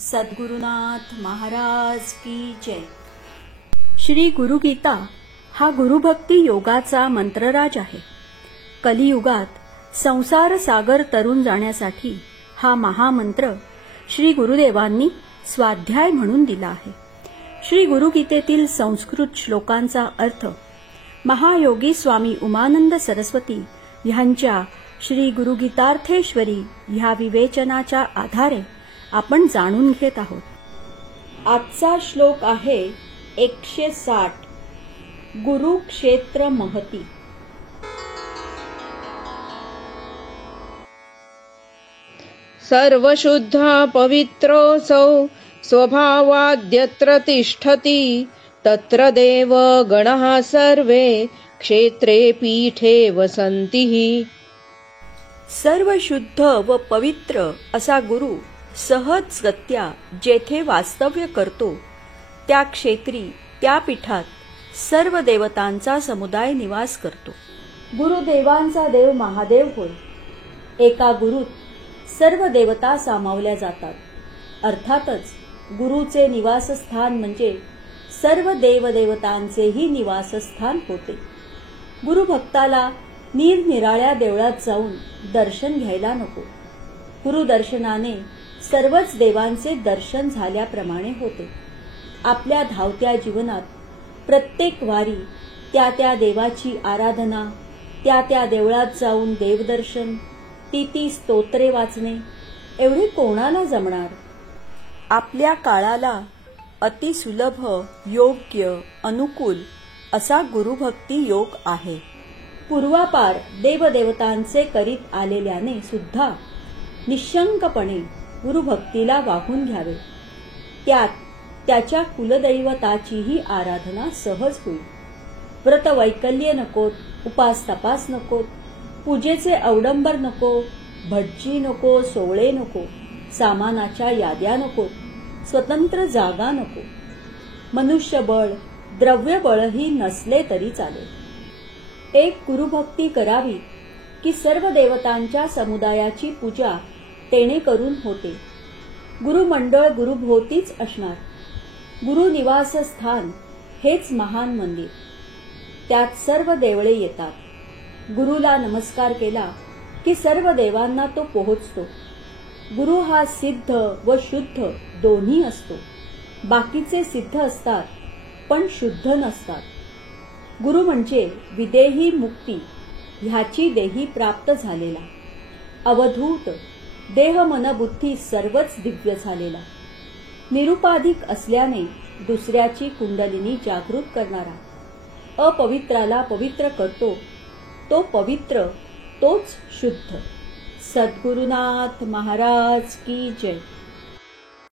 सद्गुरुनाथ महाराज की जय। श्री गुरुगीता हा गुरुभक्ती योगाचा मंत्रराज आहे। कलियुगात संसार सागर तरून जाण्यासाठी हा महामंत्र श्री गुरुदेवांनी स्वाध्याय म्हणून दिला आहे। श्री गुरुगीतेतील संस्कृत श्लोकांचा अर्थ महायोगी स्वामी उमानंद सरस्वती ह्यांच्या श्री गुरुगीतार्थेश्वरी ह्या विवेचनाच्या आधारे आपण जाणून घेत आहोत। आजचा श्लोक आहे 160। गुरुक्षेत्र महती। सर्वशुद्ध पवित्रोऽसौ स्वभावाद्यत्र तिष्ठति तत्र देव गणः सर्वे क्षेत्रे पीठे वसन्ति। सर्व शुद्ध व पवित्र असा गुरु सहजगत्या जेथे वास्तव्य करतो त्या क्षेत्री त्या पीठात सर्व देवतांचा समुदाय निवास करतो। गुरुदेवांचा देव महादेव होय। एका गुरुत सर्व देवता सामावल्या जातात। अर्थातच गुरुचे निवासस्थान म्हणजे सर्व देवदेवतांचेही निवासस्थान होते। गुरुभक्ताला निरनिराळ्या देवळात जाऊन दर्शन घ्यायला नको। गुरुदर्शनाने सर्वच देवांचे दर्शन झाल्याप्रमाणे होते। आपल्या धावत्या जीवनात प्रत्येक वारी त्या त्या देवाची आराधना, त्या त्या देवळात जाऊन देवदर्शन, ती स्तोत्रे वाचणे एवढे कोणाला जमणार। आपल्या काळाला अतिसुलभ, योग्य, अनुकूल असा गुरुभक्ती योग आहे। पूर्वापार देवदेवतांचे करीत आलेल्याने सुद्धा निशंकपणे गुरुभक्तीला वाहून घ्यावे। त्यात त्याच्या कुलदैवताचीही आराधना सहज होईल। व्रत वैकल्य नकोत, उपास तपास नकोत, पूजेचे अवडंबर नको, भटजी नको, सोवळे नको, सामानाच्या याद्या नकोत, स्वतंत्र जागा नको, मनुष्यबळ द्रव्यबळही नसले तरी चालेल। एक गुरुभक्ती करावी की सर्व देवतांच्या समुदायाची पूजा तेणे करून होते। गुरुमंडळ गुरुभोवतीच असणार। गुरु निवासस्थान हेच महान मंदिर। त्यात सर्व देवळे येतात। गुरुला नमस्कार केला की सर्व देवांना तो पोहोचतो। गुरु हा सिद्ध व शुद्ध दोन्ही असतो। बाकीचे सिद्ध असतात पण शुद्ध नसतात। गुरु म्हणजे विदेही मुक्ती ह्याची देही प्राप्त झालेला, अवधूत देह मन बुद्धी सर्वच दिव्य झालेला, निरुपाधिक असल्याने दुसऱ्याची कुंडलिनी जागृत करणारा, अपवित्राला पवित्र करतो तो पवित्र, तोच शुद्ध। सद्गुरुनाथ महाराज की जय।